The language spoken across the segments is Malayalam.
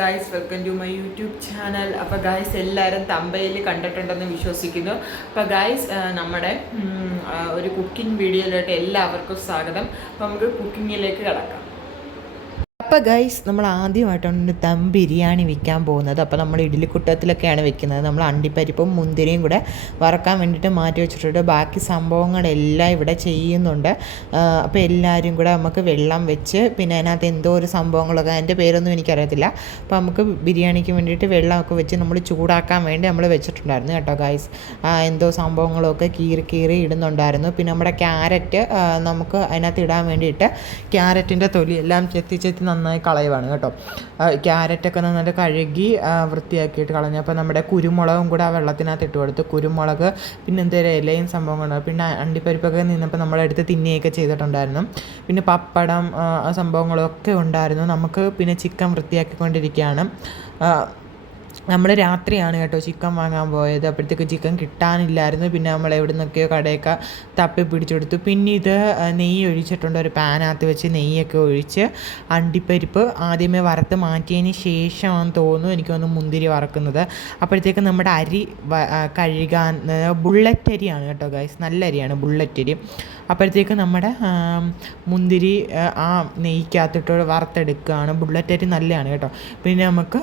Guys, welcome to my YouTube channel. അപ്പോൾ ഗായ്സ് എല്ലാവരും തമ്പയിൽ കണ്ടിട്ടുണ്ടെന്ന് വിശ്വസിക്കുന്നു. അപ്പോൾ ഗായ്സ് നമ്മുടെ ഒരു കുക്കിംഗ് വീഡിയോയിലോട്ട് എല്ലാവർക്കും സ്വാഗതം. അപ്പോൾ നമുക്ക് കുക്കിങ്ങിലേക്ക് കിടക്കാം. അപ്പോൾ ഗൈസ് നമ്മൾ ആദ്യമായിട്ടാണ് ദം ബിരിയാണി വെക്കാൻ പോകുന്നത്. അപ്പോൾ നമ്മൾ ഇഡ്ഡലിക്കുട്ടത്തിലൊക്കെയാണ് വെക്കുന്നത്. നമ്മൾ അണ്ടിപ്പരിപ്പും മുന്തിരിയും കൂടെ വറക്കാൻ വേണ്ടിയിട്ട് മാറ്റി വെച്ചിട്ടുണ്ട്. ബാക്കി സംഭവങ്ങളെല്ലാം ഇവിടെ ചെയ്യുന്നുണ്ട്. അപ്പോൾ എല്ലാവരും കൂടെ നമുക്ക് വെള്ളം വെച്ച് പിന്നെ അതിനകത്ത് എന്തോ ഒരു സംഭവങ്ങളൊക്കെ അതിൻ്റെ പേരൊന്നും എനിക്കറിയത്തില്ല. അപ്പോൾ നമുക്ക് ബിരിയാണിക്ക് വേണ്ടിയിട്ട് വെള്ളമൊക്കെ വെച്ച് നമ്മൾ ചൂടാക്കാൻ വേണ്ടി നമ്മൾ വെച്ചിട്ടുണ്ടായിരുന്നു കേട്ടോ ഗൈസ്. എന്തോ സംഭവങ്ങളൊക്കെ കീറി ഇടുന്നുണ്ടായിരുന്നു. പിന്നെ നമ്മുടെ ക്യാരറ്റ് നമുക്ക് അതിനകത്ത് ഇടാൻ വേണ്ടിയിട്ട് ക്യാരറ്റിൻ്റെ തൊലിയെല്ലാം ചെത്തി നന്നായി കളയുവാണ് കേട്ടോ. ക്യാരറ്റൊക്കെ നന്നായിട്ട് കഴുകി വൃത്തിയാക്കിയിട്ട് കളഞ്ഞപ്പോൾ നമ്മുടെ കുരുമുളകും കൂടെ ആ വെള്ളത്തിനകത്ത് ഇട്ട് കൊടുത്ത് കുരുമുളക് പിന്നെ എന്തെങ്കിലും ഇലയും സംഭവങ്ങളുണ്ട്. പിന്നെ അണ്ടിപ്പരിപ്പൊക്കെ നിന്നപ്പോൾ നമ്മളെടുത്ത് തിന്നുകയൊക്കെ ചെയ്തിട്ടുണ്ടായിരുന്നു. പിന്നെ പപ്പടം സംഭവങ്ങളൊക്കെ ഉണ്ടായിരുന്നു. നമുക്ക് പിന്നെ ചിക്കൻ വൃത്തിയാക്കിക്കൊണ്ടിരിക്കുകയാണ്. നമ്മൾ രാത്രിയാണ് കേട്ടോ ചിക്കൻ വാങ്ങാൻ പോയത്. അപ്പോഴത്തേക്ക് ചിക്കൻ കിട്ടാനില്ലായിരുന്നു. പിന്നെ നമ്മൾ എവിടെ നിന്നൊക്കെയോ കടയൊക്കെ തപ്പി പിടിച്ചെടുത്തു. പിന്നെ ഇത് നെയ്യ് ഒഴിച്ചിട്ടുണ്ട്. ഒരു പാനകത്ത് വെച്ച് നെയ്യൊക്കെ ഒഴിച്ച് അണ്ടിപ്പരിപ്പ് ആദ്യമേ വറുത്ത് മാറ്റിയതിന് ശേഷമാണെന്ന് തോന്നുന്നു എനിക്ക് തോന്നുന്നു മുന്തിരി വറക്കുന്നത്. അപ്പോഴത്തേക്ക് നമ്മുടെ അരി കഴുകാൻ ബുള്ളറ്റ് അരിയാണ് കേട്ടോ ഗൈസ്, നല്ല അരിയാണ് ബുള്ളറ്റ് അരി. അപ്പോഴത്തേക്ക് നമ്മുടെ മുന്തിരി ആ നെയ്ക്കകത്തിട്ട് വറുത്തെടുക്കുകയാണ്. ബുള്ളറ്റ് അരി നല്ലതാണ് കേട്ടോ. പിന്നെ നമുക്ക്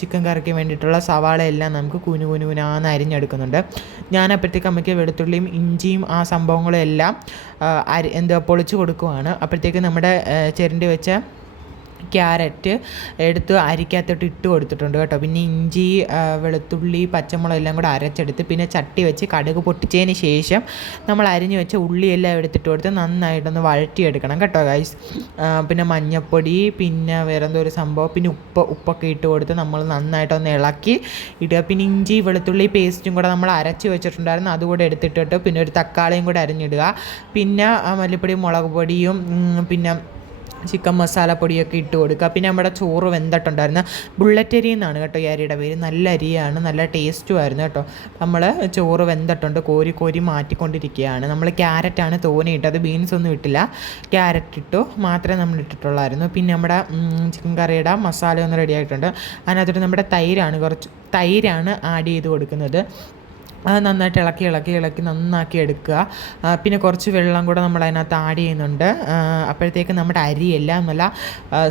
ചിക്കൻ കറിക്ക് വേണ്ടിയിട്ടുള്ള സവാളയെല്ലാം നമുക്ക് കുനുകുനാന്ന് അരിഞ്ഞെടുക്കുന്നുണ്ട്. ഞാൻ അപ്പോഴത്തേക്ക് അമ്മയ്ക്ക് വെളുത്തുള്ളിയും ഇഞ്ചിയും ആ സംഭവങ്ങളും എല്ലാം പൊളിച്ച് കൊടുക്കുവാണ്. അപ്പോഴത്തേക്ക് നമ്മുടെ ചിരണ്ടി വെച്ച ക്യാരറ്റ് എടുത്ത് അരിക്കകത്തോട്ട് ഇട്ട് കൊടുത്തിട്ടുണ്ട് കേട്ടോ. പിന്നെ ഇഞ്ചി വെളുത്തുള്ളി പച്ചമുളക് എല്ലാം കൂടെ അരച്ചെടുത്ത് പിന്നെ ചട്ടി വെച്ച് കടുക് പൊട്ടിച്ചതിന് ശേഷം നമ്മൾ അരിഞ്ഞ് വെച്ച ഉള്ളിയെല്ലാം എടുത്തിട്ട് കൊടുത്ത് നന്നായിട്ടൊന്ന് വഴറ്റിയെടുക്കണം കേട്ടോ ഗൈസ്. പിന്നെ മഞ്ഞൾപ്പൊടി പിന്നെ വേറെന്തോ ഒരു സംഭവം പിന്നെ ഉപ്പൊക്കെ ഇട്ട് കൊടുത്ത് നമ്മൾ നന്നായിട്ടൊന്ന് ഇളക്കി ഇടുക. പിന്നെ ഇഞ്ചി വെളുത്തുള്ളി പേസ്റ്റും കൂടെ നമ്മൾ അരച്ച് വെച്ചിട്ടുണ്ടായിരുന്നു, അതുകൂടെ എടുത്തിട്ടിട്ട് പിന്നെ ഒരു തക്കാളിയും കൂടെ അരിഞ്ഞിടുക. പിന്നെ മല്ലിപ്പൊടിയും മുളക് പൊടിയും പിന്നെ ചിക്കൻ മസാലപ്പൊടിയൊക്കെ ഇട്ട് കൊടുക്കുക. പിന്നെ നമ്മുടെ ചോറ് വെന്തിട്ടുണ്ടായിരുന്നു. ബുള്ളറ്റ് അരി എന്നാണ് കേട്ടോ ഈ അരിയുടെ പേര്. നല്ല അരിയാണ്, നല്ല ടേസ്റ്റുമായിരുന്നു കേട്ടോ. നമ്മൾ ചോറ് വെന്തിട്ടുണ്ട്, കോരി മാറ്റിക്കൊണ്ടിരിക്കുകയാണ്. നമ്മൾ ക്യാരറ്റാണ് തോനെ ഇട്ടത്, ബീൻസ് ഒന്നും ഇട്ടില്ല. ക്യാരറ്റ് ഇട്ടു മാത്രമേ നമ്മൾ ഇട്ടിട്ടുള്ളായിരുന്നു. പിന്നെ നമ്മുടെ ചിക്കൻ കറിയുടെ മസാല ഒന്ന് റെഡി ആയിട്ടുണ്ട്. അതിനകത്തോട്ട് നമ്മുടെ കുറച്ച് തൈരാണ് ആഡ് ചെയ്ത് കൊടുക്കുന്നത്. അത് നന്നായിട്ട് ഇളക്കി നന്നാക്കി എടുക്കുക. പിന്നെ കുറച്ച് വെള്ളം കൂടെ നമ്മൾ അതിനകത്ത് ആഡ് ചെയ്യുന്നുണ്ട്. അപ്പോഴത്തേക്ക് നമ്മുടെ അരിയെല്ലാം നല്ല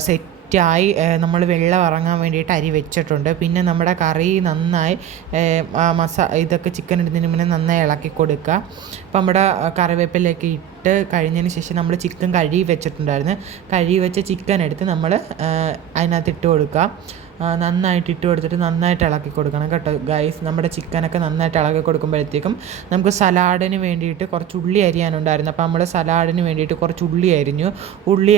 സെറ്റായി നമ്മൾ വെള്ളം ഇറങ്ങാൻ വേണ്ടിയിട്ട് അരി വെച്ചിട്ടുണ്ട്. പിന്നെ നമ്മുടെ കറി നന്നായി ഇതൊക്കെ ചിക്കൻ ഇടുന്നതിന് മുന്നേ നന്നായി ഇളക്കി കൊടുക്കുക. അപ്പോൾ നമ്മുടെ കറിവേപ്പിലൊക്കെ ഇട്ട് കഴിഞ്ഞതിന് ശേഷം നമ്മൾ ചിക്കൻ കഴുകി വെച്ചിട്ടുണ്ടായിരുന്നു. കഴുകി വെച്ച ചിക്കൻ എടുത്ത് നമ്മൾ അതിനകത്ത് ഇട്ട് കൊടുക്കുക. നന്നായിട്ട് ഇട്ട് കൊടുത്തിട്ട് നന്നായിട്ട് ഇളക്കി കൊടുക്കണം കേട്ടോ ഗൈസ്. നമ്മുടെ ചിക്കനൊക്കെ നന്നായിട്ട് ഇളക്കി കൊടുക്കുമ്പോഴത്തേക്കും നമുക്ക് സലാഡിന് വേണ്ടിയിട്ട് കുറച്ച് ഉള്ളി അരിയാനുണ്ടായിരുന്നു. അപ്പോൾ നമ്മൾ സലാഡിന് വേണ്ടിയിട്ട് കുറച്ച് ഉള്ളി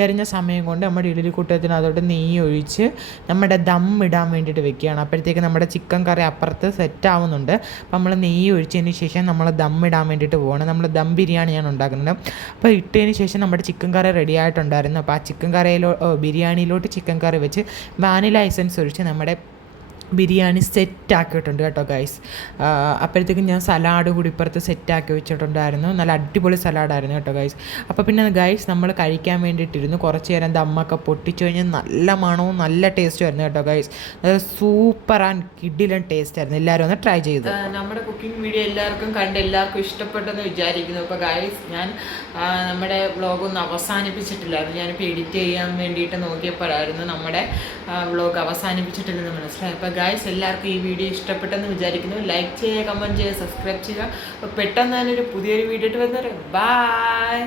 അരിഞ്ഞ സമയം കൊണ്ട് നമ്മുടെ ഇഡ്ഡലിക്കുട്ടത്തിനകത്തോട്ട് നെയ്യ് ഒഴിച്ച് നമ്മുടെ ദം ഇടാൻ വേണ്ടിയിട്ട് വെക്കുകയാണ്. അപ്പോഴത്തേക്ക് നമ്മുടെ ചിക്കൻ കറി അപ്പുറത്ത് സെറ്റ് ആവുന്നുണ്ട്. അപ്പോൾ നമ്മൾ നെയ്യ് ഒഴിച്ചതിന് ശേഷം നമ്മൾ ദം ഇടാൻ വേണ്ടിയിട്ട് പോകണം. നമ്മൾ ദം ബിരിയാണിയാണ് ഉണ്ടാക്കുന്നത്. അപ്പോൾ ഇട്ടതിന് ശേഷം നമ്മുടെ ചിക്കൻ കറി റെഡി ആയിട്ടുണ്ടായിരുന്നു. അപ്പോൾ ആ ചിക്കൻ ബിരിയാണിയിലോട്ട് ചിക്കൻ കറി വെച്ച് വാനില എസൻസ് ഒഴിച്ച് നമ്മുടെ ബിരിയാണി സെറ്റാക്കിയിട്ടുണ്ട് കേട്ടോ ഗൈസ്. അപ്പോഴത്തേക്കും ഞാൻ സലാഡ് കൂടി ഇപ്പുറത്ത് സെറ്റാക്കി വെച്ചിട്ടുണ്ടായിരുന്നു. നല്ല അടിപൊളി സലാഡായിരുന്നു കേട്ടോ ഗൈസ്. അപ്പോൾ പിന്നെ ഗൈസ് നമ്മൾ കഴിക്കാൻ വേണ്ടിയിട്ടിരുന്നു. കുറച്ച് നേരം ദമ്മൊക്കെ പൊട്ടിച്ചു കഴിഞ്ഞാൽ നല്ല മണവും നല്ല ടേസ്റ്റും ആയിരുന്നു കേട്ടോ ഗൈസ്. സൂപ്പർ ആൻഡ് കിഡിലൻ ടേസ്റ്റ് ആയിരുന്നു. എല്ലാവരും ഒന്ന് ട്രൈ ചെയ്തു. നമ്മുടെ കുക്കിംഗ് വീഡിയോ എല്ലാവർക്കും ഇഷ്ടപ്പെട്ടെന്ന് വിചാരിക്കുന്നു. അപ്പോൾ ഗൈസ് ഞാൻ നമ്മുടെ വ്ളോഗൊന്നും അവസാനിപ്പിച്ചിട്ടില്ലായിരുന്നു. ഞാനിപ്പോൾ എഡിറ്റ് ചെയ്യാൻ വേണ്ടിയിട്ട് നോക്കിയപ്പോഴായിരുന്നു നമ്മുടെ വ്ളോഗ് അവസാനിപ്പിച്ചിട്ടില്ലെന്ന് മനസ്സിലായി. അപ്പോൾ ഗൈസ് എല്ലാവർക്കും ഈ വീഡിയോ ഇഷ്ടപ്പെട്ടെന്ന് വിചാരിക്കുന്നു. ലൈക്ക് ചെയ്യുക, കമൻറ്റ് ചെയ്യുക, സബ്സ്ക്രൈബ് ചെയ്യുക. അപ്പോൾ പെട്ടെന്ന് തന്നെ ഒരു പുതിയൊരു വീഡിയോ ഇട്ട് വരുന്നവരെ ബൈ.